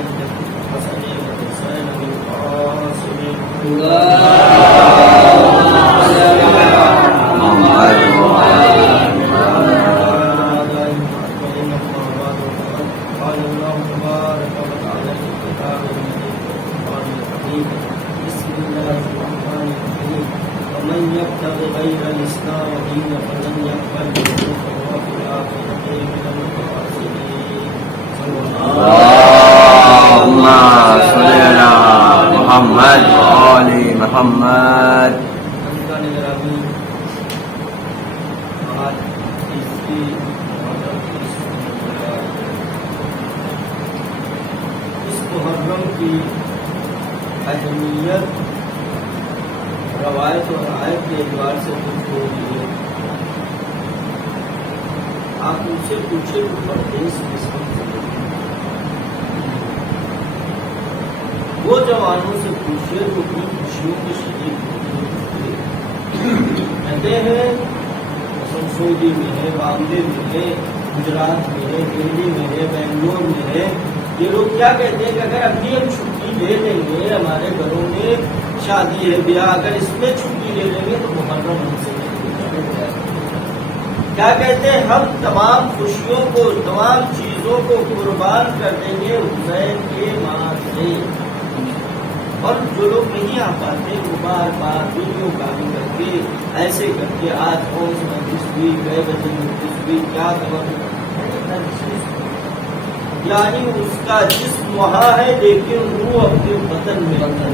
حسن والحسين بالقاسم قال الله تبارك وتعالى في كتابه المجيد والقرآن الحكيم بسم الله الرحمن الرحيم ومن يبتغ غير الإسلام دينا فلن يقبل منه وهو في الآخرة من الخاسرين. اللهم صل على محمد وآل محمد. محرم کی اہمیت روایت اور آیت کے اعتبار سے کچھ ہو رہی ہے. آپ ان سے پوچھے تو پردیس قسم سے وہ جوانوں سے پوچھے تو اپنی خوشیوں کے شریک کہتے ہیں سعودی میں ہے، بامبے میں ہے، گجرات میں ہے، دلی میں ہے، بنگلور میں ہے. یہ لوگ کیا کہتے ہیں کہ اگر ابھی ہم چھٹی لے لیں گے، ہمارے گھروں میں شادی ہے، بیاہ، اگر اس میں چھٹی لے لیں گے تو محرم ہم سے کیا کہتے ہیں، ہم تمام خوشیوں کو، تمام چیزوں کو قربان کر دیں گے حسین کے ماں سے. اور جو لوگ نہیں آ پاتے وہ بار بار ویڈیو کالنگ کر کے ایسے کر کے آج کون سی مجلس ہوئی، گئے بجے مجلس ہوئی، کیا خبر، یعنی اس کا جسم وہاں ہے لیکن روح اپنے وطن میں ہے.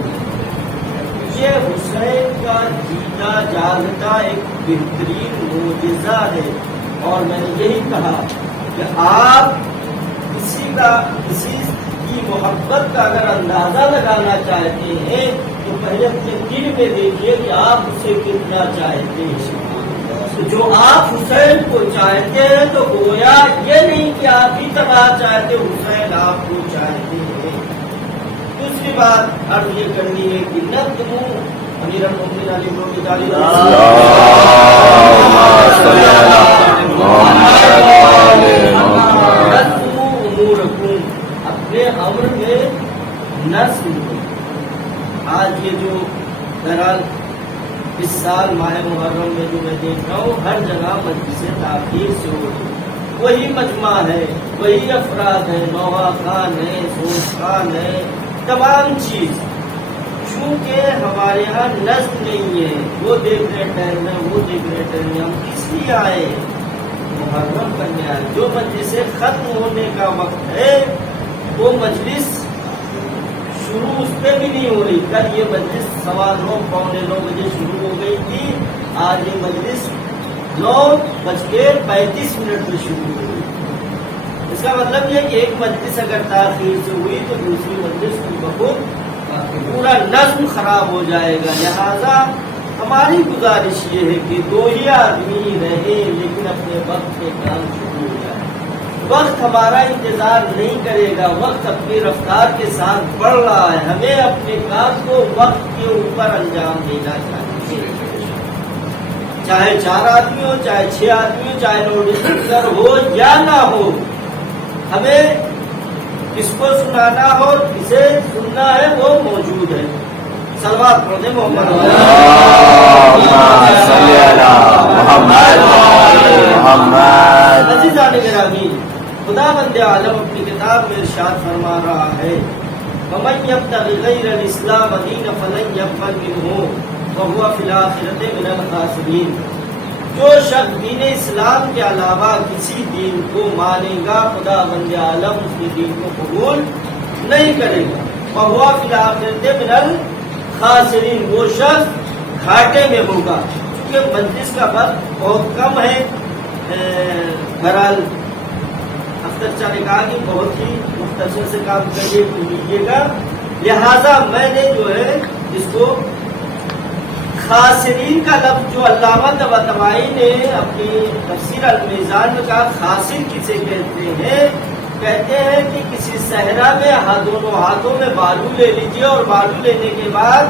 یہ حسین کا جیتا جاگتا ایک بہترین معجزہ ہے. اور میں نے یہی کہا کہ آپ کسی کی محبت کا اگر اندازہ لگانا چاہتے ہیں تو پہلے اپنے دل میں دیکھیے کہ آپ اسے کتنا چاہتے ہیں. جو آپ حسین کو چاہتے ہیں تو گویا یہ نہیں کہ آپ ہی تباہ چاہتے، حسین آپ کو چاہتے ہیں. دوسری بات عرض یہ کرنی ہے کہ نظمو امیر المؤمنین علی بن ابی طالب نظمو امورکم، اپنے امر میں نظم. آج یہ جو بہرحال اس سال ماہ محرم میں جو میں دیکھ رہا ہوں ہر جگہ مجلس تاخیر سے ہو رہی، وہی مجمع ہے، وہی افراد ہیں، نوحہ خان ہے، سوز خان ہے، تمام چیز. چونکہ ہمارے یہاں نظم نہیں ہے، وہ دیکھ رہے ٹائم ہے، وہ دیکھ رہے ٹائم ہے. ہم کس لیے آئے؟ محرم کرنے آئے. جو مجلس ختم ہونے کا وقت ہے وہ مجلس شروع اس پہ بھی نہیں ہو رہی. کل یہ مجلس 9:15 پونے 9 بجے شروع ہو گئی تھی، آج یہ مجلس 9:35 میں شروع ہو گئی. اس کا مطلب یہ کہ ایک مجلس اگر تاخیر سے ہوئی تو دوسری مجلس بخود پورا نظم خراب ہو جائے گا. لہذا ہماری گزارش یہ ہے کہ 2 ہی آدمی رہے لیکن اپنے وقت کے کام شروع ہو جائے. وقت ہمارا انتظار نہیں کرے گا، وقت اپنی رفتار کے ساتھ بڑھ رہا ہے. ہمیں اپنے کام کو وقت کے اوپر انجام دینا چاہیے، چاہے 4 آدمی ہو، چاہے 6 آدمی ہو، چاہے لاؤڈ اسپیکر ہو یا نہ ہو. ہمیں کس کو سنانا ہو، کسے سننا ہے وہ موجود ہے. صلوات پڑھ دیں محمد عزیزان گرامی. خدا بند عالم اپنی کتاب میں ارشاد فرما رہا ہے وَمَن يَبْتَغِ غَيْرَ الْإِسْلَامَ دِينًا فَلَن يُقْبَلَ مِنْهُ وَهُوَ فِي الْآخِرَةِ مِنَ الْخَاسِرِينَ. جو شخص دین اسلام کے علاوہ کسی دین کو مانے گا خدا بند عالم اس کے دین کو قبول نہیں کرے گا. وَهُوَ فِي الْآخِرَةِ مِنَ الْخَاسِرِينَ، وہ شخص گھاٹے میں ہوگا. کیونکہ مجلس کا وقت بہت کم ہے. بہرحال اختر چاہ نے کہا کہ بہت ہی مختصر سے کام کریے لیجیے گا. لہذا میں نے جو ہے اس کو خاسرین کا لفظ جو علامہ طباطبائی نے اپنی تفسیر المیزان میں کہا خاسر کسے کہتے ہیں؟ کہتے ہیں کہ کسی صحرا میں دونوں ہاتھوں میں بالو لے لیجیے اور بالو لینے کے بعد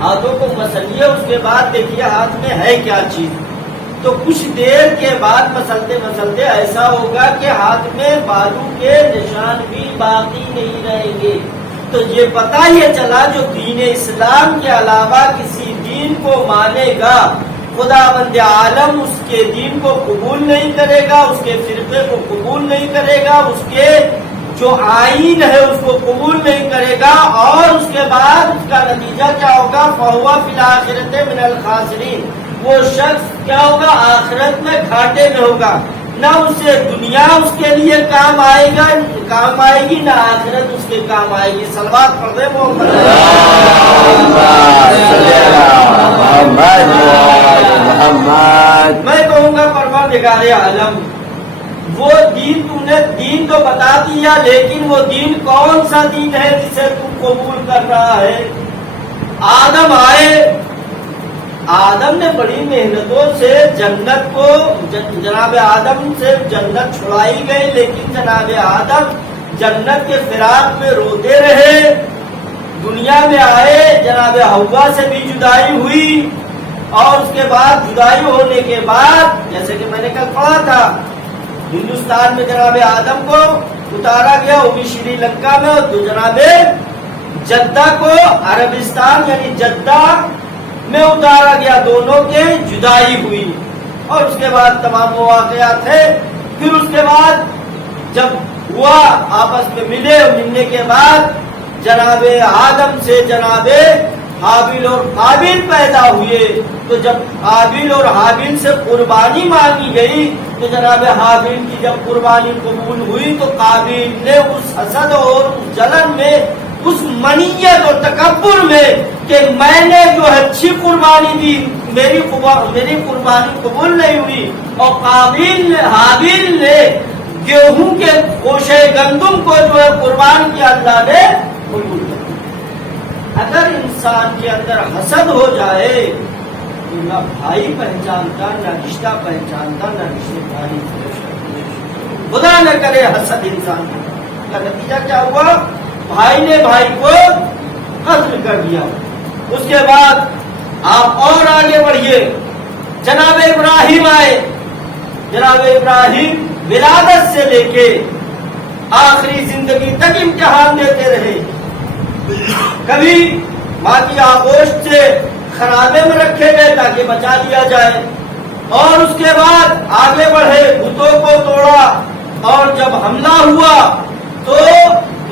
ہاتھوں کو مسلیے، اس کے بعد دیکھیے ہاتھ میں ہے کیا چیز. تو کچھ دیر کے بعد مسلتے مسلتے ایسا ہوگا کہ ہاتھ میں بالوں کے نشان بھی باقی نہیں رہیں گے۔ تو یہ پتہ یہ چلا جو دین اسلام کے علاوہ کسی دین کو مانے گا، خداوند عالم اس کے دین کو قبول نہیں کرے گا، اس کے فرقے کو قبول نہیں کرے گا، اس کے جو آئین ہے اس کو قبول نہیں کرے گا، اور اس کے بعد اس کا نتیجہ کیا ہوگا؟ فَهُوَ فِي الْآخِرَةِ مِنَ الْخَاسِرِينَ، وہ شخص کیا ہوگا؟ آخرت میں گھاٹے میں ہوگا، نہ اسے دنیا اس کے لیے کام آئے گی، نہ آخرت اس کے کام آئے گی۔ صلوات پڑھ دیں محمد۔ میں کہوں گا پروردگار عالم، وہ دین تو بتا دیا، لیکن وہ دین کون سا دین ہے جسے تم قبول کر رہا ہے؟ آدم آئے، آدم نے بڑی محنتوں سے جنت کو، جناب آدم سے جنت چھڑائی گئی، لیکن جناب آدم جنت کے فراق میں روتے رہے۔ دنیا میں آئے، جناب حوا سے بھی جدائی ہوئی، اور اس کے بعد جدائی ہونے کے بعد جیسے کہ میں نے کل پڑھا تھا، ہندوستان میں جناب آدم کو اتارا گیا، وہ بھی شری لنکا میں، اور جناب جدہ کو عربستان یعنی جدہ میں اتارا گیا، دونوں کے جدائی ہوئی، اور اس کے بعد تمام واقعات ہے۔ پھر اس کے بعد جب ہوا آپس میں ملنے کے بعد جناب آدم سے جناب حابیل اور قابیل پیدا ہوئے، تو جب حابیل اور حابیل سے قربانی مانگی گئی تو جناب حابیل کی جب قربانی قبول ہوئی تو قابیل نے اس حسد اور اس جلن میں، اس منیت اور تکبر میں کہ میں نے جو اچھی قربانی دی، میری قربانی قبول نہیں ہوئی، اور حابیل نے گیہوں کے خوشے گندم کو جو ہے قربان کیا، اللہ نے قبول کیا۔ اگر انسان کے اندر حسد ہو جائے تو نہ بھائی پہچانتا، نہ رشتہ پہچانتا، نہ رشتے داری۔ خدا نہ کرے حسد انسان کا نتیجہ کیا ہوا؟ بھائی نے بھائی کو قتل کر دیا۔ اس کے بعد آپ اور آگے بڑھیے، جناب ابراہیم آئے، جناب ابراہیم ولادت سے لے کے آخری زندگی تک امتحان دیتے رہے، کبھی ماں کی آغوش سے خرابے میں رکھے گئے تاکہ بچا لیا جائے، اور اس کے بعد آگے بڑھے، بتوں کو توڑا، اور جب حملہ ہوا تو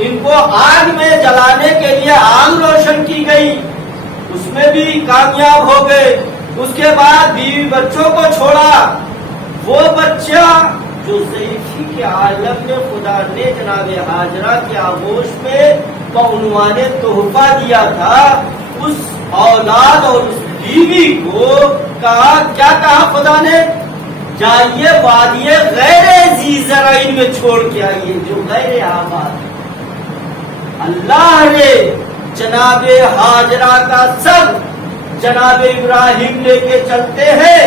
ان کو آگ میں جلانے کے لیے آگ روشن کی گئی، اس میں بھی کامیاب ہو گئے۔ اس کے بعد بیوی بچوں کو چھوڑا، وہ بچہ جو ضعیفی کے عالم میں خدا نے جناب ہاجرہ کے آغوش میں بعنوان تحفہ دیا تھا، اس اولاد اور اس بیوی کو کہا، کیا کہا خدا نے؟ جائیے وادی غیر ذی زرعین میں چھوڑ کے آئیے، جو غیر آباد۔ اللہ نے جناب ہاجرہ کا سب جناب ابراہیم لے کے چلتے ہیں،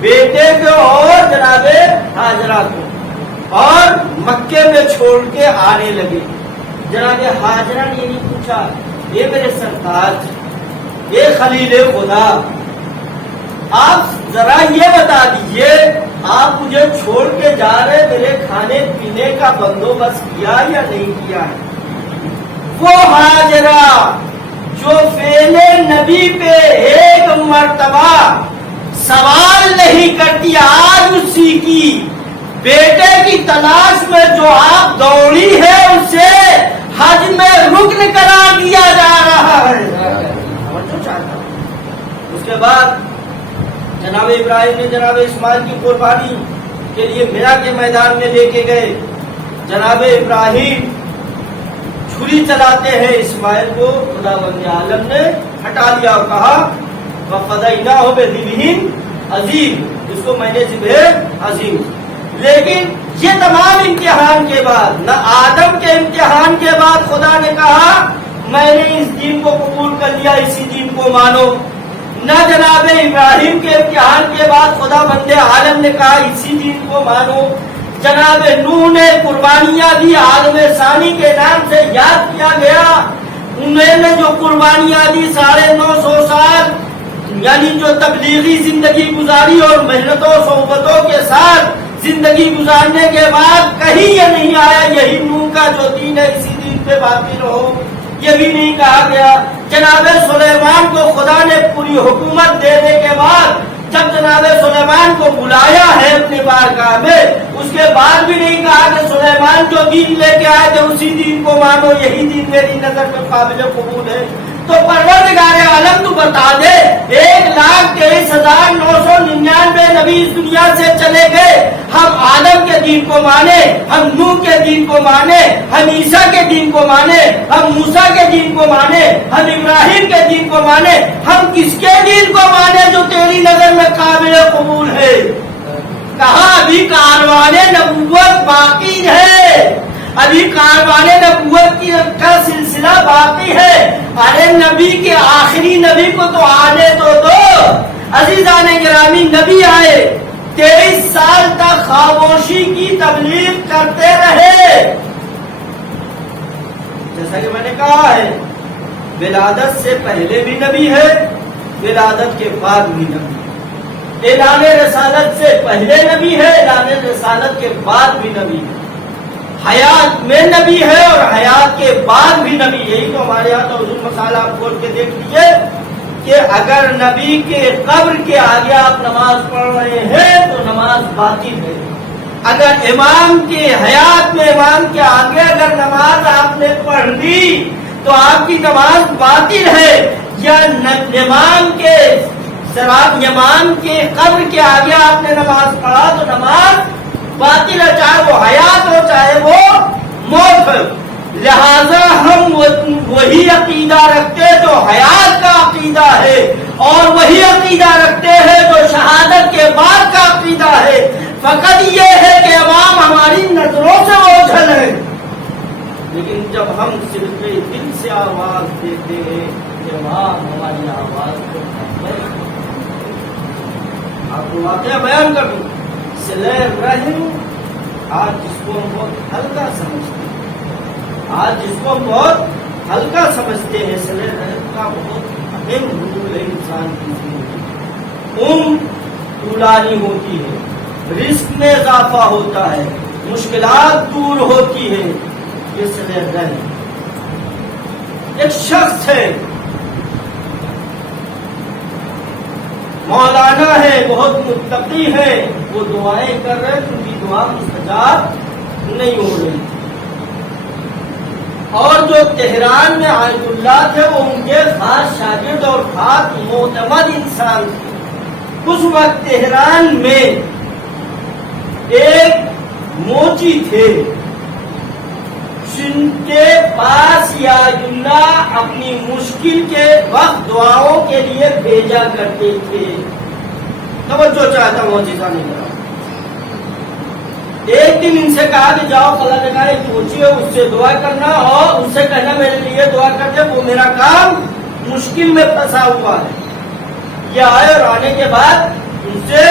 بیٹے کو اور جناب ہاجرہ کو، اور مکے میں چھوڑ کے آنے لگے۔ جناب ہاجرہ نے یہ نہیں پوچھا، یہ میرے سرتاج، یہ خلیل خدا، آپ ذرا یہ بتا دیجئے، آپ مجھے چھوڑ کے جا رہے، میرے کھانے پینے کا بندوبست کیا یا نہیں کیا ہے؟ وہ ہاجرہ جو فعل نبی پہ ایک مرتبہ سوال نہیں کرتی، آج اسی کی بیٹے کی تلاش میں جو آپ دوڑی ہے اسے حج میں رکن قرار دیا جا رہا ہے۔ اس کے بعد جناب ابراہیم نے جناب اسماعیل کی قربانی کے لیے مینا کے میدان میں لے کے گئے۔ جناب ابراہیم چھری چلاتے ہیں، اسماعیل کو خداوند عالم نے ہٹا دیا اور کہا وَفَدَيْنَاهُ بِذِبْحٍ عَظِيمٍ، اس کو میں نے ذبح عظیم۔ لیکن یہ تمام امتحان کے بعد، نہ آدم کے امتحان کے بعد خدا نے کہا میں نے اس دین کو قبول کر لیا، اسی دین کو مانو، نہ جناب ابراہیم کے امتحان کے بعد خدا بند عالم نے کہا اسی دین کو مانو۔ جناب نوح نے قربانیاں دی، عالم ثانی کے نام سے یاد کیا گیا، انہوں نے جو قربانیاں دی 950 سال، یعنی جو تبلیغی زندگی گزاری اور محنتوں صحبتوں کے ساتھ زندگی گزارنے کے بعد کہیں یہ نہیں آیا یہی نوح کا جو دین ہے اسی دین پہ باقی رہو، یہ بھی نہیں کہا گیا۔ جناب سلیمان کو خدا نے پوری حکومت دینے کے بعد جب جناب سلیمان کو بلایا ہے اپنی بارگاہ میں، اس کے بعد بھی نہیں کہا کہ سلیمان جو دین لے کے آئے تھے اسی دین کو مانو، یہی دین میری نظر میں قابل قبول ہے۔ تو پروردگار عالم تو بتا دے 1,23,999 نبی اس دنیا سے چلے گئے، ہم آدم کے دین کو مانے، ہم نوح کے دین کو مانے، ہم عیسیٰ کے دین کو مانے، ہم موسیٰ کے دین کو مانے، ہم ابراہیم کے دین کو مانے، ہم کس کے دین کو مانے جو تیری نظر میں قابل قبول ہے؟ کہاں ابھی کاروان نبوت باقی ہے، ابھی کاروان نبوت کا سلسلہ باقی ہے۔ ارے نبی کے آخری نبی کو تو آنے تو دو۔ عزیزان گرامی، نبی آئے 23 سال تک خاموشی کی تبلیغ کرتے رہے، جیسا کہ میں نے کہا ہے ولادت سے پہلے بھی نبی ہے، ولادت کے بعد بھی نبی ہے، اعلان رسالت سے پہلے نبی ہے، اعلان رسالت کے بعد بھی نبی ہے، حیات میں نبی ہے اور حیات کے بعد بھی نبی۔ یہی تو ہمارے یہاں توضیح مسائل آپ کھول کے دیکھ لیجیے کہ اگر نبی کے قبر کے آگے آپ نماز پڑھ رہے ہیں تو نماز باطل ہے، اگر امام کے حیات میں امام کے آگے اگر نماز آپ نے پڑھ لی تو آپ کی نماز باطل ہے، یا امام کے قبر کے آگے آپ نے نماز پڑھا تو نماز باطل ہے، چاہے وہ حیات ہو چاہے وہ موت ہو۔ لہذا ہم وہی عقیدہ رکھتے جو حیات کا عقیدہ ہے اور وہی عقیدہ رکھتے ہیں جو شہادت کے بعد کا عقیدہ ہے، فقط یہ ہے کہ امام ہماری نظروں سے اوجھل ہے، لیکن جب ہم صرف دل سے آواز دیتے ہیں کہ امام ہماری آواز کو آپ کو واقعہ بیان کر دوں۔ صلہ رحم آج جس کو ہم بہت ہلکا سمجھتے ہیں، صلہ رحم کا بہت اہم رول ہے انسان کی زندگی۔ عمر طولانی ہوتی ہے، رزق میں اضافہ ہوتا ہے، مشکلات دور ہوتی ہے، یہ صلہ رحم۔ ایک شخص ہے مولانا ہے، بہت متقی ہے، وہ دعائیں کر رہے ہیں، ان کی دعا مستجاب نہیں ہو رہی، اور جو تہران میں آیت اللہ تھے وہ ان کے خاص شاگرد اور خاص معتمد انسان تھے۔ اس وقت تہران میں ایک موچی تھے جن کے پاس یاد اللہ اپنی مشکل کے وقت دعاؤں کے لیے بھیجا کرتے تھے۔ توجہ چاہتا ہوں موجزہ نہیں کرا۔ ایک دن ان سے کہا کہ جاؤ فلاں جگہ ایک موچی ہے، اس سے دعا کرنا اور اس سے کہنا میرے لیے دعا کر دے، وہ میرا کام مشکل میں پھنسا ہوا ہے۔ یہ آئے اور آنے کے بعد ان سے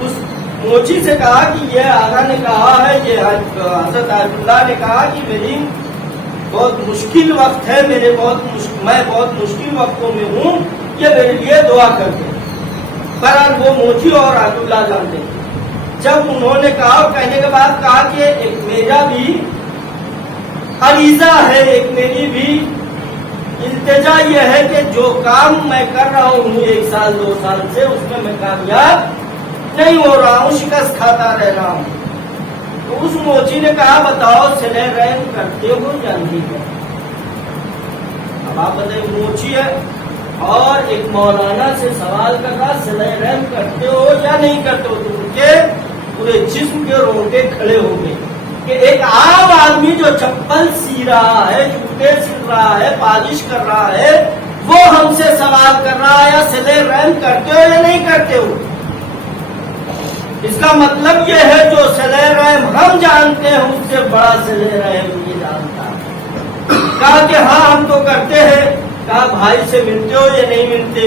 اس موچی سے کہا کہ یہ آقا نے کہا ہے، یہ حضرت آیت اللہ نے کہا کہ میری بہت مشکل وقت ہے، میں بہت مشکل وقتوں میں ہوں، یہ میرے لیے دعا کر دیں۔ بہرحال وہ موچی اور آیت اللہ جانتے ہیں۔ جب انہوں نے کہا، کہنے کے بعد کہا کہ ایک میرا بھی عریضہ ہے، ایک میری بھی التجا یہ ہے کہ جو کام میں کر رہا ہوں 1 سال 2 سال سے، اس میں میں کامیاب نہیں ہو رہا ہوں، شکست کھاتا رہ رہا ہوں۔ تو اس موچی نے کہا بتاؤ صلہ رحم کرتے ہو یا نہیں کرتے؟ اب آپ بتائیں، موچی ہے اور ایک مولانا سے سوال کر رہا صلہ رحم کرتے ہو یا نہیں کرتے ہو؟ تو ان کے پورے جسم کے رونگٹے کھڑے ہو گئے کہ ایک عام آدمی جو چپل سی رہا ہے، جوتے سل رہا ہے، پالش کر رہا ہے، وہ ہم سے سوال کر رہا ہے صلہ رحم کرتے ہو یا نہیں کرتے ہو؟ اس کا مطلب یہ ہے جو صلہ رحم ہم جانتے ہیں اس سے بڑا صلہ رحم یہ جانتا ہے۔ کہا کہ ہاں ہم تو کرتے ہیں۔ کہا بھائی سے ملتے ہو یا نہیں ملتے؟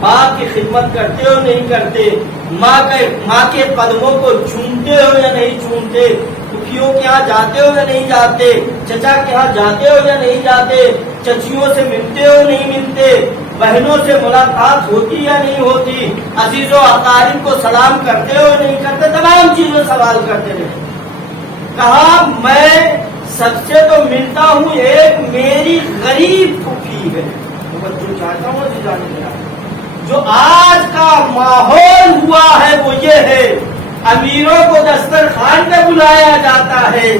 باپ کی خدمت کرتے ہو نہیں کرتے؟ ماں کے قدموں کو چومتے ہو یا نہیں چومتے؟ پھوپھیوں کے یہاں جاتے ہو یا نہیں جاتے؟ چچا کے یہاں جاتے ہو یا نہیں جاتے؟ چچیوں سے ملتے ہو نہیں ملتے؟ بہنوں سے ملاقات ہوتی یا نہیں ہوتی، عزیز و اقارب کو سلام کرتے ہو نہیں کرتے، تمام چیزوں سوال کرتے رہے۔ کہا میں سب سے تو ملتا ہوں، ایک میری غریب پھوپھی ہے۔ جو چاہتا ہوں اسے جانے دیا۔ جو آج کا ماحول ہوا ہے وہ یہ ہے، امیروں کو دسترخوان پہ بلایا جاتا ہے،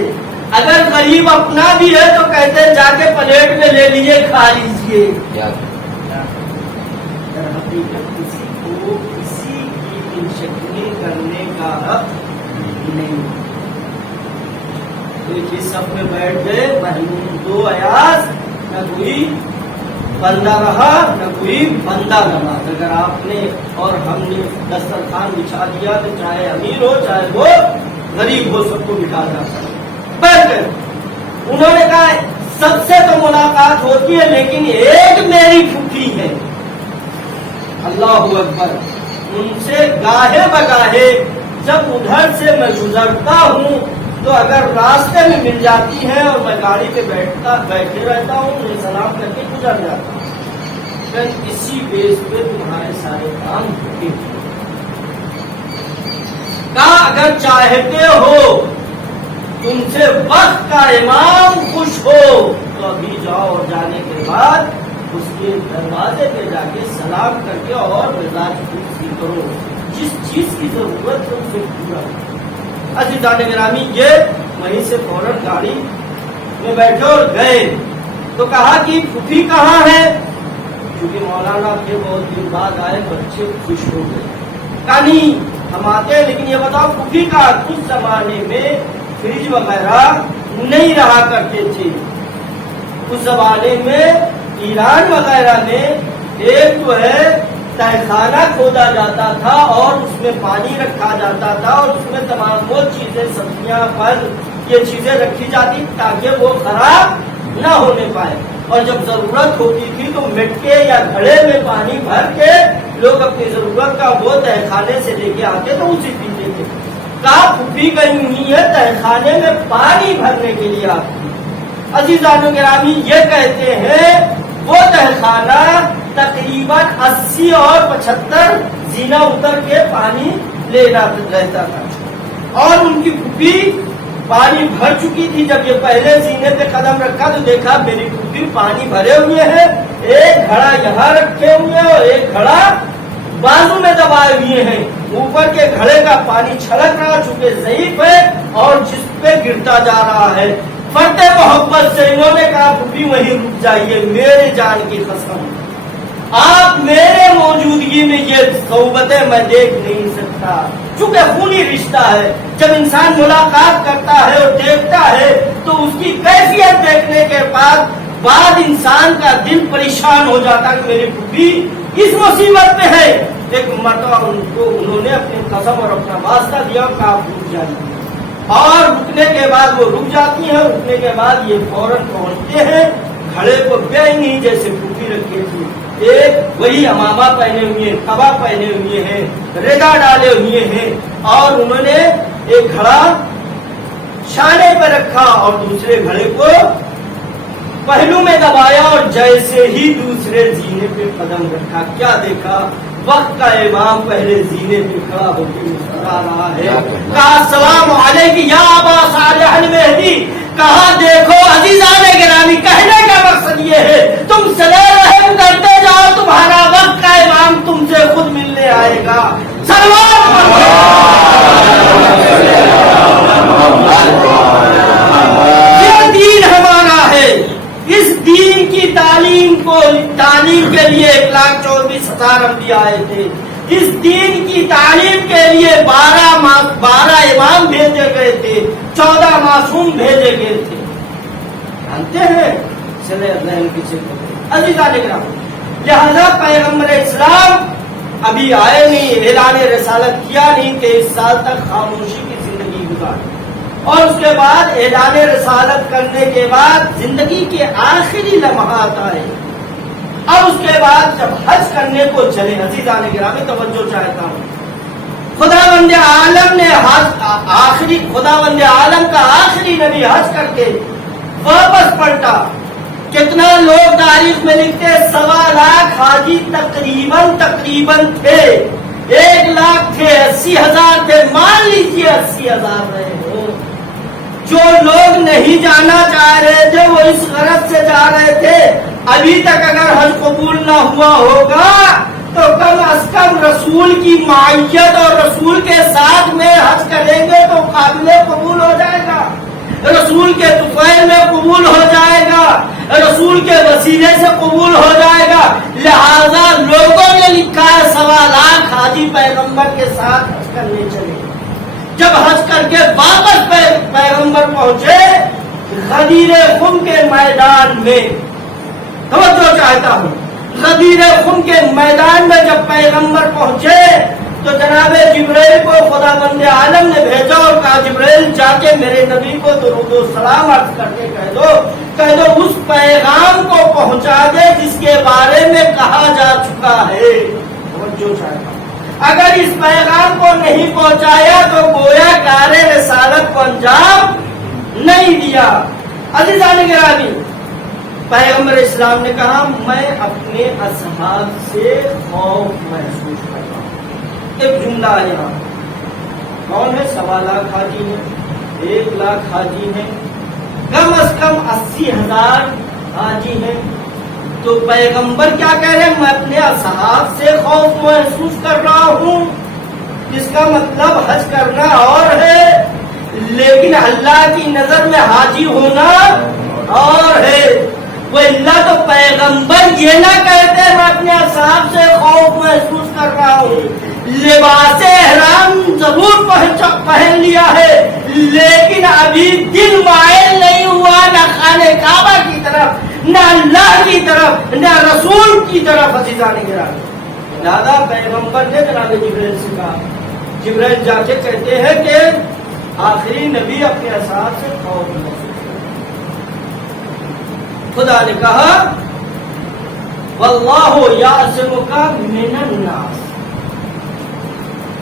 اگر غریب اپنا بھی ہے تو کہتے ہیں جا کے پلیٹ میں لے لیجیے کھا لیجیے۔ کسی کو کسی کی شکلیں کرنے کا حق نہیں۔ دیکھیے سب میں بیٹھ گئے، بہنوں دو ایاز، نہ کوئی بندہ رہا نہ کوئی بندہ لگا۔ اگر آپ نے اور ہم نے دسترخوان بچھا دیا تو چاہے امیر ہو چاہے وہ غریب ہو، سب کو بٹھا جاتا ہے۔ بیٹھ گئے، انہوں نے کہا سب سے تو ملاقات ہوتی ہے لیکن ایک میری پھوپھی ہے۔ اللہ اکبر۔ ان سے گاہے بگاہے جب ادھر سے میں گزرتا ہوں تو اگر راستے میں مل جاتی ہیں اور میں گاڑی پہ بیٹھے رہتا ہوں، انہیں سلام کر کے گزر جاتا ہوں۔ اسی بیس پہ تمہارے سارے کام ہوتے ہیں۔ کہا اگر چاہتے ہو تم سے وقت کا امام خوش ہو تو ابھی جاؤ، اور جانے کے بعد اس کے دروازے پہ جا کے سلام کر کے اور مزاج خوشی کرو، جس چیز کی ضرورت ہے اسے پورا کرو۔ عزیزان گرامی، یہ وہیں سے فوراً گاڑی میں بیٹھے اور گئے تو کہا کہ پھوپھی کہاں ہے؟ کیونکہ مولانا کے بہت دن بعد آئے، بچے خوش ہو گئے۔ کہا نہیں ہم آتے ہیں، لیکن یہ بتاؤ پھوپھی کا اس زمانے میں فریج وغیرہ نہیں رہا کرتے تھے۔ اس زمانے میں ایران وغیرہ میں ایک جو ہے تہخانہ کھودا جاتا تھا اور اس میں پانی رکھا جاتا تھا اور اس میں تمام وہ چیزیں، سبزیاں، پھل، یہ چیزیں رکھی جاتی تاکہ وہ خراب نہ ہونے پائے، اور جب ضرورت ہوتی تھی تو مٹکے یا گھڑے میں پانی بھر کے لوگ اپنی ضرورت کا وہ تہخانے سے لے کے آتے تو اسے پیتے تھے۔ کہا پھوپھی گئی ہوئی ہے تہخانے میں پانی بھرنے کے لیے آتی۔ عزیزانو گرامی، یہ کہتے ہیں وہ تہخانہ تقریباً 80 اور 75 زینہ اتر کے پانی لینا رہتا تھا، اور ان کی پھوپھی پانی بھر چکی تھی۔ جب یہ پہلے زینے پہ قدم رکھا تو دیکھا میری پھوپھی پانی بھرے ہوئے ہیں، ایک گھڑا یہاں رکھے ہوئے ہیں اور ایک گھڑا بازو میں دبائے ہوئے ہیں۔ اوپر کے گھڑے کا پانی چھلک رہا چونکہ ضعیف ہے اور جس پہ گرتا جا رہا ہے۔ فرد محبت سے انہوں نے کہا پھوپھی وہیں رک جائیے، میرے جان کی قسم آپ میرے موجودگی میں یہ صحبتیں میں دیکھ نہیں سکتا، چونکہ خونی رشتہ ہے۔ جب انسان ملاقات کرتا ہے اور دیکھتا ہے تو اس کی کیفیت دیکھنے کے بعد انسان کا دل پریشان ہو جاتا کہ میری پھوپھی اس مصیبت میں ہے۔ ایک مرتبہ انہوں نے اپنی قسم اور اپنا واسطہ دیا کہ آپ رک جائیے، اور رکنے کے بعد وہ رک جاتی ہیں۔ رکنے کے بعد یہ فوراً پہنچتے ہیں، گھڑے کو بے نہیں جیسے پھوپھی رکھی تھی، ایک وہی امامہ پہنے ہوئے ہیں، قبا پہنے ہوئے ہیں، ردا ڈالے ہوئے ہیں، اور انہوں نے ایک گھڑا شانے پہ رکھا اور دوسرے گھڑے کو پہلو میں دبایا، اور جیسے ہی دوسرے زینے پہ قدم رکھا کیا دیکھا؟ وقت کا امام پہلے زینے پہ کھڑا ہو کے مسکرا رہا ہے۔ کہا السلام علیکم یا ابا صالح المہدی۔ کہا دیکھو عزیزان گرامی، کہنے کا مقصد یہ ہے تم صلہ رحم کرتے جاؤ، تمہارا وقت کا امام تم سے خود ملنے آئے گا۔ یہ دین ہمارا ہے، اس دین کی تعلیم کے لیے 1,24,000 انبیاء آئے تھے، اس دین کی تعلیم کے لیے 12 امام بھیجے گئے تھے، 14 معصوم بھیجے گئے تھے۔ جانتے ہیں چلے اللہ پیچھے عزیزان کرام، لہذا پیغمبر اسلام ابھی آئے نہیں، اعلان رسالت کیا نہیں کہ اس سال تک خاموشی کی زندگی گزاری، اور اس کے بعد اعلان رسالت کرنے کے بعد زندگی کے آخری لمحات آئے۔ اب اس کے بعد جب حج کرنے کو چلے، عزیزان گرامی توجہ چاہتا ہوں، خداوند عالم نے خداوند عالم کا آخری نبی حج کر کے واپس پلٹا، کتنا لوگ تاریخ میں لکھتے ہیں 1.25 لاکھ حاجی تقریباً تھے، 1 لاکھ تھے، 80,000 تھے، مان لیجیے 80,000 رہے ہو۔ جو لوگ نہیں جانا چاہ رہے تھے وہ اس غرض سے جا رہے تھے ابھی تک اگر حج قبول نہ ہوا ہوگا تو کم از کم رسول کی معیت اور رسول کے ساتھ میں حج کریں گے تو قابل قبول ہو جائے گا، رسول کے طفیل میں قبول ہو جائے گا، رسول کے وسیلے سے قبول ہو جائے گا۔ لہذا لوگوں نے لکھا ہے 1.25 لاکھ حاجی پیغمبر کے ساتھ حج کرنے چلے۔ جب حج کر کے واپس پیغمبر پہنچے غدیر خم کے میدان میں، توجہ چاہتا ہوں، غدیر خم کے میدان میں جب پیغمبر پہنچے تو جناب جبرائیل کو خداوند عالم نے بھیجا اور کہا جبرائیل جا کے میرے نبی کو درود و سلام عرض کر کے کہہ دو اس پیغام کو پہنچا دے جس کے بارے میں کہا جا چکا ہے۔ توجہ چاہتا ہوں، اگر اس پیغام کو نہیں پہنچایا تو گویا کار رسالت کو انجام نہیں دیا۔ عزیزان گرامی، پیغمبر اسلام نے کہا میں اپنے اصحاب سے خوف محسوس کرتا ہوں۔ ایک جملہ آیا، کون ہے؟ 1.25 لاکھ حاجی ہیں، 1 لاکھ حاجی ہیں، کم از کم 80,000 حاجی ہیں، تو پیغمبر کیا کہہ رہے ہیں؟ میں اپنے اصحاب سے خوف محسوس کر رہا ہوں۔ اس کا مطلب حج کرنا اور ہے لیکن اللہ کی نظر میں حاجی ہونا اور ہے۔ وہ اللہ تو پیغمبر یہ نہ کہتے میں اپنے اصحاب سے خوف محسوس کر رہا ہوں، لباس احرام ضرور پہن لیا ہے لیکن ابھی دل مائل نہیں ہوا نہ خانہ کعبہ کی طرف، نہ اللہ کی طرف، نہ رسول کی طرف۔ عزیزان گرامی، لہذا پیغمبر نے جناب جبرائیل سے کہا، جبرائیل جا کے کہتے ہیں کہ آخری نبی اپنے اصحاب سے خوف محسوس۔ خدا نے کہا واللہ یعصمک من الناس،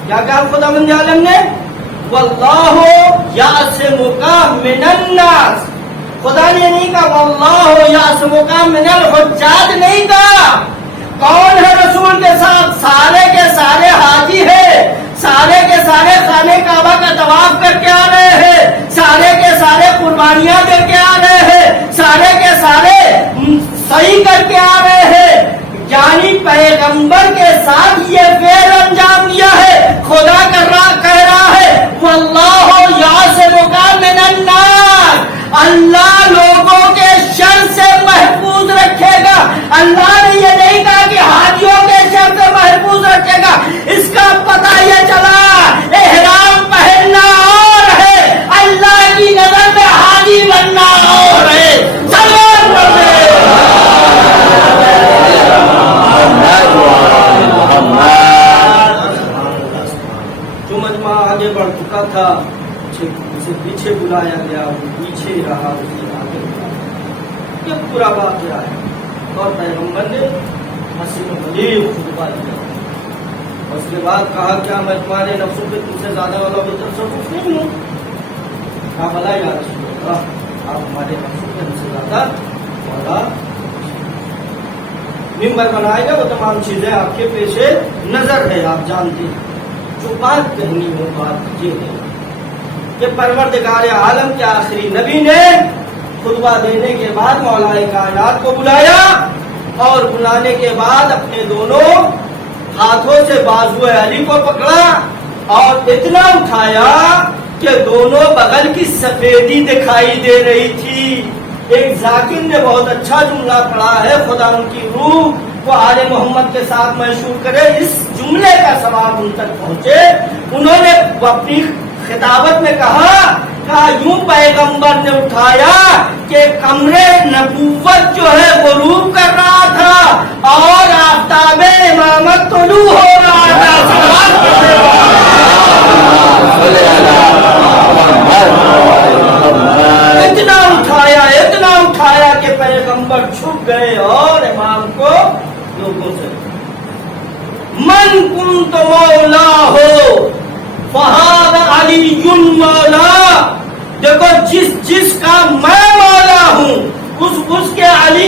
کیا کہا خدا مند عالم نے؟ واللہ یعصمک من الناس۔ خدا نے نہیں کہا واللہ یعصمک من الحجاج، نہیں کہا۔ کون ہے رسول کے ساتھ؟ سارے کے سارے حاجی ہیں، سارے کے سارے خانہ کعبہ کا طواف کر کے آ رہے ہیں، سارے کے سارے قربانیاں دے کے آ رہے ہیں، سارے کے سارے صحیح کر کے آ رہے ہیں، یعنی پیغمبر کے ساتھ یہ فعل انجام دیا ہے۔ خدا کہہ رہا ہے واللہ یعصمک من الناس، اللہ لوگوں کے شر سے محفوظ رکھے گا۔ اللہ نے یہ نہیں کہا کہ حاجیوں کے شر سے محفوظ رکھے گا، اس کا پتہ یہ چلا احرام پہننا اور ہے، اللہ کی نظر میں حاجی بننا اور ہے۔ سلام کرتے جو مجمع آگے بڑھ چکا تھا اسے پیچھے بلایا گیا، وہ پیچھے رہا، اسے آگے بلایا۔ یہ پورا واقعہ ہے اور پیغمبر نے حسین و بلیغ خطبہ دیا۔ اس کے بعد کہا کیا میں تمہارے نفسوں پہ تم سے زیادہ والا بے تصرف نہیں ہوں؟ کہا بھلا یا رسول اللہ، آپ ہمارے نفسوں پہ ہم سے زیادہ والا۔ ممبر بنائے گا، وہ تمام چیزیں آپ کے پیش نظر ہے، آپ جانتے ہیں۔ جو بات کہنی ہو بات یہ ہے کہ پروردگار عالم کے آخری نبی نے خطبہ دینے کے بعد مولا کائنات کو بلایا اور بلانے کے بعد اپنے دونوں ہاتھوں سے بازو علی کو پکڑا اور اتنا اٹھایا کہ دونوں بغل کی سفیدی دکھائی دے رہی تھی۔ ایک ذاکر نے بہت اچھا جملہ پڑھا ہے، خدا ان کی روح کو آل محمد کے ساتھ محشور کرے، اس جملے کا ثواب ان تک پہنچے۔ انہوں نے اپنی خطابت میں کہا یوں پیغمبر نے اٹھایا کہ کمرے نبوت جو ہے غروب کر رہا تھا اور آفتاب امامت طلوع ہو رہا تھا۔ اتنا اٹھایا کہ پیغمبر چھپ گئے اور امام کو لوگوں سے من کنت مولا ہو فہذا علی مولا، دیکھو جس کا میں مولا ہوں اس کے علی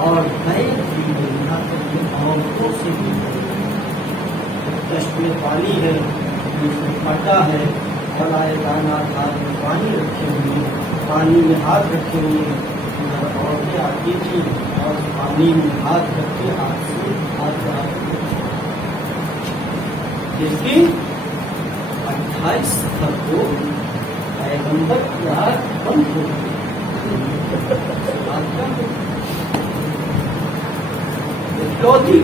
اور نئے عورتوں سے بھی کشت میں پانی ہے، اس میں پٹا ہے، فلائے دانات ہاتھ میں پانی رکھے ہوئے، پانی میں ہاتھ رکھے ہوئے، عورتیں آتی تھیں اور پانی میں ہاتھ رکھ کے ہاتھ سے ہاتھ چڑھاتی تھیں۔ لیکن 28 سفر کو پیغمبر کی آنکھ بند ہو گئی۔ اکلوتی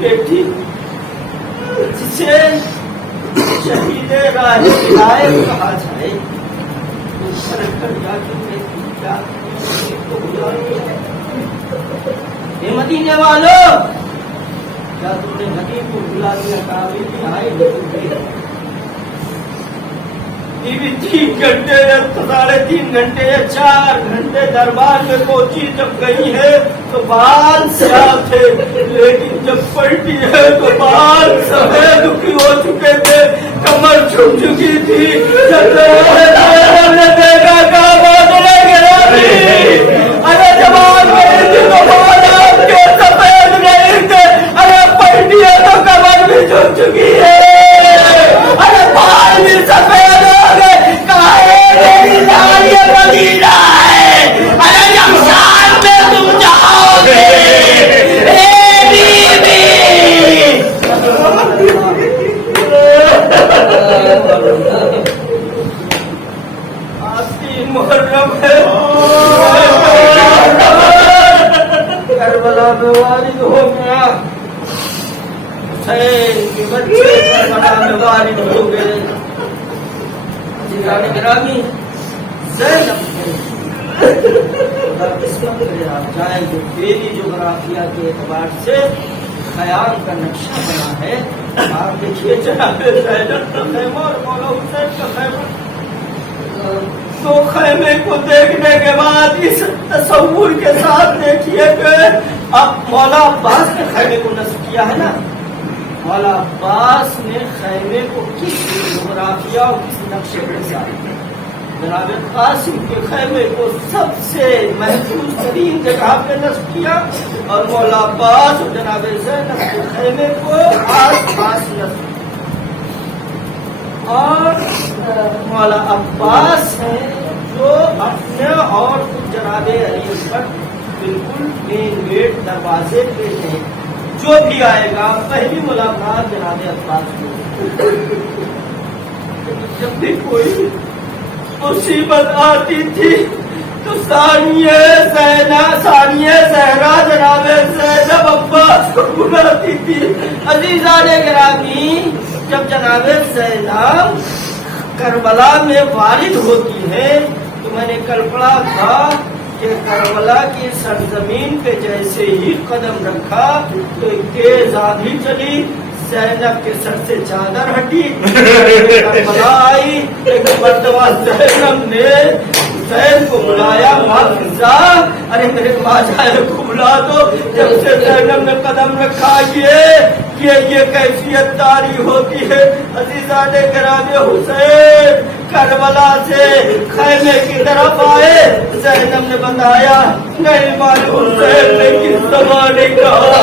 بیٹی جسے شہید راہ ہدایت کہا جائے، مدینے والوں کیا تم نے حکیم کو بلا دیا؟ کابل بھی آئے لیکن 3 گھنٹے یا 3.5 گھنٹے یا 4 گھنٹے دربار میں پہنچی، جب گئی ہے تو بال سیاہ تھے، لیکن جب پلٹی ہے تو بال سفید ہو چکے تھے، کمر چھپ چکی تھی۔ جب نے دیکھا کعبہ چلے گیا، ارے جوان میرے تھی تو بال آپ کے سفید نہیں تھے، ارے پلٹی ہے تو کمر بھی چھپ چکی ہے، ارے بال بھی سفید ہو گئے۔ یہ مدینہ ہے، ارے جب شام میں تم جاؤ گے محرم ہے، کربلا میں وارد ہو گیا، حسین کے بچے کربلا میں وارد ہو گئے۔ گرامی زینب قسمت کرے آپ جائیں جو میری جغرافیہ کے اعتبار سے خیام کا نقشہ بنا ہے۔ آپ دیکھیے جناب زینب کا خیمہ اور مولا حسین کا خیمہ، تو خیمے کو دیکھنے کے بعد اس تصور کے ساتھ دیکھیے کہ اب مولا عباس نے خیمے کو نصب کیا ہے نا، مولا عباس نے خیمے کو کس جغرافیہ اور کس نقشے کے ساتھ، جناب قاسم کے خیمے کو سب سے محفوظ ترین جگہ پہ نصب کیا، اور مولا عباس اور جناب زینب کے خیمے کو آس پاس نصب کیا۔ اور مولا عباس ہیں جو اپنے اور جناب علی پر بالکل مین گیٹ دروازے پہ ہیں، جو بھی آئے گا پہلی ملاقات جناب عباس کو۔ جب بھی کوئی مصیبت آتی تھی تو ثانیہ زہرا جناب زینب عباس کو بلاتی تھی۔ عزیزان گرامی، جب جناب زینب کربلا میں وارد ہوتی ہے تو میں نے کل پڑھا تھا کہ کربلا کی سرزمین پہ جیسے ہی قدم رکھا تو ایک تیز آندھی چلی، زینب کے سر سے چادر ہٹی، کربلا آئی، ایک مرتبہ زینب نے حسین کو بلایا، حافظہ ارے میرے ماجائے کو بلا دو. جب سے زینب نے قدم رکھا یہ کیفیت طاری ہوتی ہے. عزیزان گرامی حسین کربلا سے خیمے کی طرف آئے. زینب نے بتایا نہیں مال حسین نے کس زمانے کہا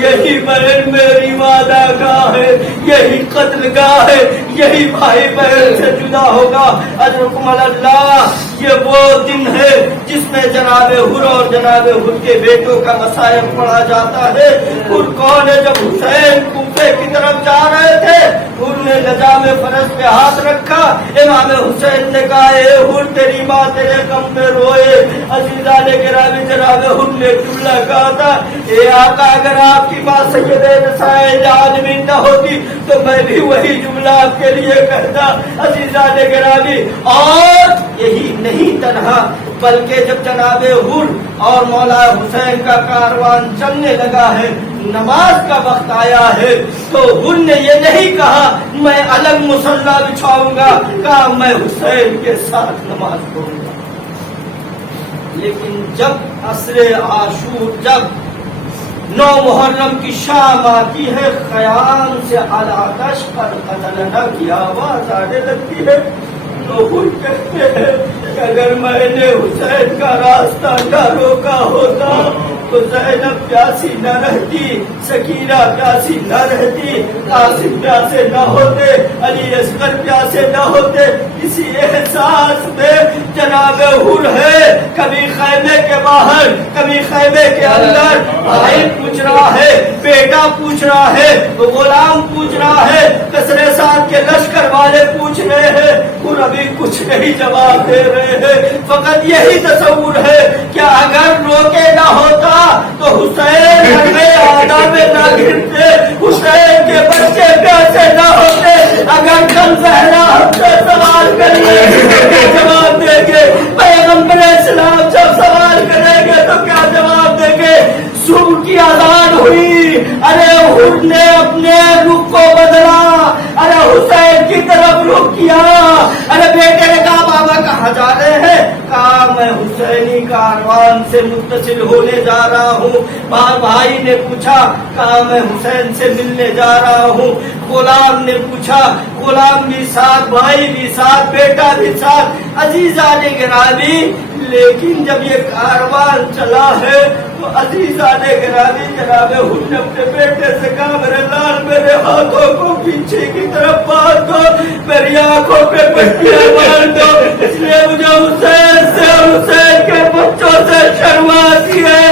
یہی بہن میری وعدہ گاہ ہے, یہی قتل گاہ ہے, یہی بھائی بہن سے جدا ہوگا. اجرکم اللہ, یہ وہ دن ہے جس میں جناب حر اور جناب حر کے بیٹوں کا مسائب پڑھا جاتا ہے. حر کون ہے؟ جب حسین کوفے کی طرف جا رہے تھے حر نے لجام فرس پہ ہاتھ رکھا. امام حسین نے کہا اے حر تیری ماں تیرے غم میں روئے. عزیزان گرامی جناب حر نے جملہ کہا تھا اے آقا اگر آپ کی ماں سید نسائے عالمین نہ ہوتی تو میں بھی وہی جملہ آپ کے لیے کہتا. عزیزان گرامی اور یہی نہیں تنہا بلکہ جب جناب حر اور مولا حسین کا کاروان چلنے لگا ہے, نماز کا وقت آیا ہے, تو حر نے یہ نہیں کہا میں الگ مصلی بچھاؤں گا, کہا میں حسین کے ساتھ نماز پڑھوں گا. لیکن جب عصر عاشور جب 9 محرم کی شام آتی ہے, خیام سے آتش پر قتلنا کی آواز آنے لگتی ہے تو حر کہتے ہیں کہ اگر میں نے حسین کا راستہ نہ روکا ہوتا تو زینب پیاسی نہ رہتی, سکینہ پیاسی نہ رہتی, قاسم پیاسے نہ ہوتے, علی اصغر پیاسے نہ ہوتے. اسی احساس میں جناب حر ہے کبھی خیمے کے باہر کبھی خیمے کے اندر. بھائی پوچھ رہا ہے, بیٹا پوچھ رہا ہے, غلام پوچھ رہا ہے, کثرے ساتھ کے لشکر والے پوچھ رہے ہیں. حر ابھی کچھ نہیں جواب دے رہے ہیں. فقط یہی تصور ہے کہ اگر روکے نہ ہوتا تو حسین میں آداب نہ گرتے, حسین کے بچے پیاسے نہ ہوتے. اگر کل زہرا ہم سے سوال کریے کیا جواب دیں گے؟ پیغمبر اسلام جب سوال کریں گے تو کیا جواب دیں گے؟ صبح کی اذان ہوئی, ارے حر نے اپنے رخ کو بدلا, ارے حسین کی طرف رخ کیا. ارے بیٹے نے کہا بابا کہاں جا رہے ہیں؟ کہا میں حسینی کاروان سے متصل ہونے جا رہا ہوں. بھائی نے پوچھا, کہا میں حسین سے ملنے جا رہا ہوں. غلام نے پوچھا, غلام بھی ساتھ, بھائی بھی ساتھ, بیٹا بھی ساتھ. عزیزان گرامی لیکن جب یہ کاروان چلا ہے تو عزیزان گرامی جناب حر نے اپنے بیٹے سے کہا میرے لال میرے ہاتھوں کو پیچھے کی طرف باندھ دو, میری آنکھوں پہ پٹیاں باندھ دو, اس لیے مجھے حسین سے اور حسین کے بچوں سے شرم آتی ہے.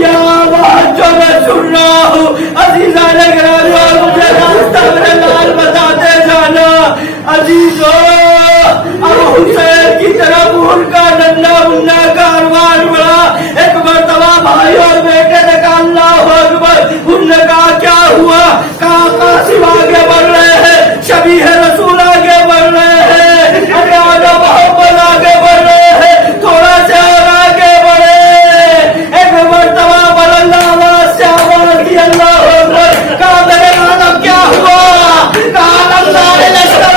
یہ آواز جو میں سن رہا ہوں عزیزان گرامی اور مجھے راستہ میرے لال بتاتے جانا. عزیزو اب حسین کی طرف ان کا ننھا منا کاروان بڑھا. ایک مرتبہ بھائی اور بیٹے نے کہا اللہ اکبر. انہوں نے کہا کیا ہوا؟ کہا قاسم آگے بڑھ رہے ہیں, شبیہ رسول آگے بڑھ رہے ہیں, ارے آنا محمد آگے بڑھ رہے ہیں, تھوڑا سے اور آگے بڑھے. ایک مرتبہ بلند آواز سے آواز دی اللہ اکبر. کہا میرے عالم کیا ہوا؟ کہا اللہ لشکر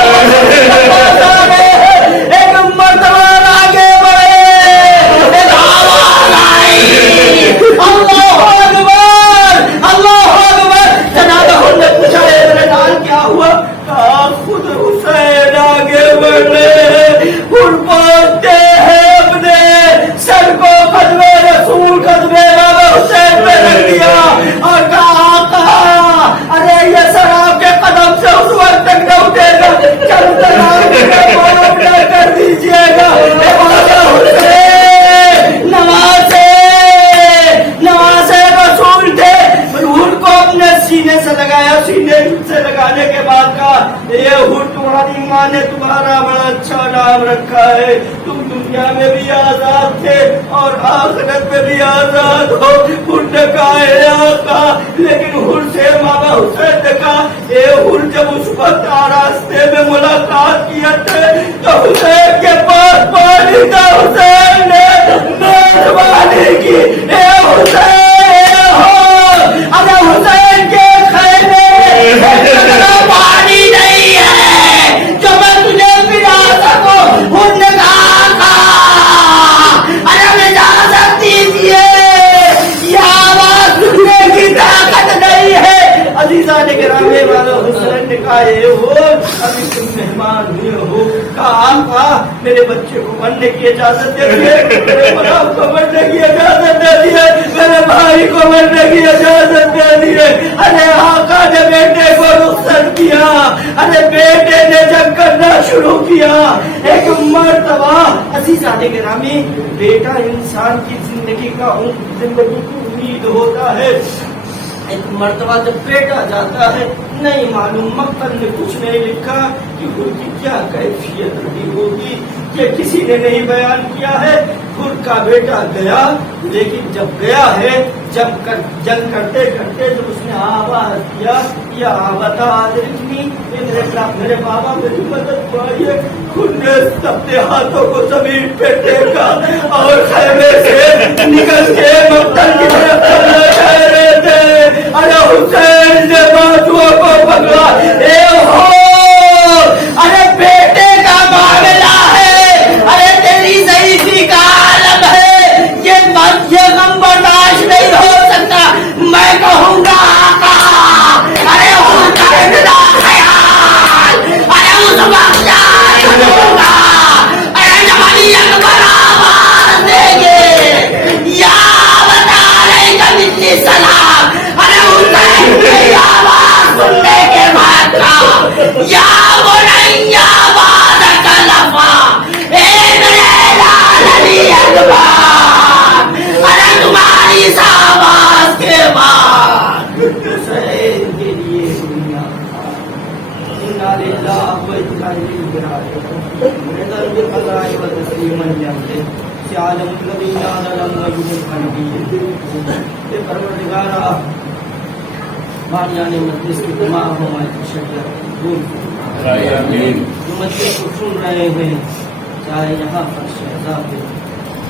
ایک مرتبہ آگے بڑھے. ایک آواز آئی اللہ اکبر اللہ اکبر. جناب حر نے پوچھا میرے لال کیا ہوا؟ کہا خود حسین آگے بڑھے. حر پہنچتے ہیں اپنے سر کو قدم رسول قدم بابا حسین پہ رکھ دیا اور کہا آقا ارے یہ سر آپ کے قدم سے اس وقت تک نہ اٹھے گا جب تک آپ کے معاف نہ کر دیجیے گا. حسین نواز رسول تھے. حر کو اپنے سینے سے لگایا, سینے سے لگانے کے بعد کہا یہ حر تمہاری ماں نے تمہارا بڑا اچھا نام رکھا ہے, تم دنیا میں بھی آزاد تھے اور آخرت میں بھی آزاد ہو. حر نے کہا اے آقا, لیکن حر سے بابا حسین نے کہا اے حر جب اس وقت راستے میں ملاقات کیا تھے تو حسین کے پاس پانی تھا, حسین نے مہربانی کی اے حسین ہو, ارے حسین کے خیمے اتنا پانی نہیں ہے جو میں تجھے پلا سکوں. حر نے کہا ارے اجازت دی بہو کہا میرے بچے کو مرنے کی اجازت دے دیے، میرے باپ کو مرنے کی اجازت دے دیے، میرے بھائی کو مرنے کی اجازت دے دیے۔ ارے آقا نے بیٹے کو رخصت کیا، ارے بیٹے نے جنگ کرنا شروع کیا۔ ایک مرتبہ عزیزان گرامی، بیٹا انسان کی زندگی کی امید ہوتا ہے۔ ایک مرتبہ جب بیٹا جاتا ہے، نہیں معلوم مکتب نے کچھ نہیں لکھا کہ ان کی کیا کیفیت رہی ہوگی، یہ کسی نے نہیں بیان کیا ہے۔ خود کا بیٹا گیا، لیکن جب گیا ہے، جنگ کرتے کرتے جب اس نے آواز کیا یا بتا میرے بابا میری مدد پائیے، خود نے اپنے ہاتھوں کو زمین پہ ٹیکا اور خیمے سے نکل کے مکتب کی طرف چلنا چاہ رہے تھے۔ ارے حسین نے بازوؤں کو پکڑا، اے ہو ارے بیٹے کا معاملہ ہے، ارے تیری ضعیفی کا عالم ہے، یہ غم برداشت نہیں ہو سکتا۔ میں کہوں گا آقا، ارے ان کا بلا خیال، ارے اس وقت کہوں گا، ارے جب علی اکبر آواز دیں گے یا بتا رہے گا ملی سلام، ارے حسین کی آواز سننے کے بعد کا یا بنیا بادک لفا، اے میرے لال علی اکبر، ارے تمہاری اس آواز کے بعد حسین کے لیے دنیا انا للہ و انا الیہ راجعون۔ رضا بالقضاء والتسلیم جملے سے عالم الذی جعل لنا الحمدی۔ اے پروردگارا، بانیان مجلس کی تمام ہماری شریعت قبول فرما۔ جو مجلس کو سن رہے ہیں، چاہے یہاں پر شہزاد ہو،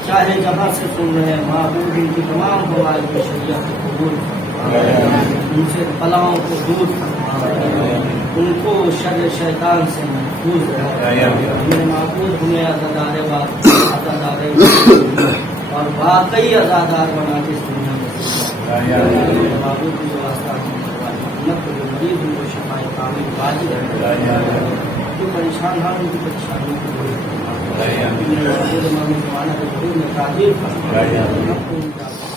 چاہے جہاں سے سن رہے ہیں، معبود ان کی تمام ہماری شریعت قبول فرما، ان سے بلاؤں کو دور فرما، ان کو شر شیطان سے محفوظ رکھا۔ میرے معبود ہمیں عزادار اور واقعی عزادار بنا کے اس دنیا میں معبود کی جو واسطہ مریض ان کو شفا کامل واجب ہے، جو پریشان ہیں ان کی پریشانیوں کو دور فرما، تعبیر فرما۔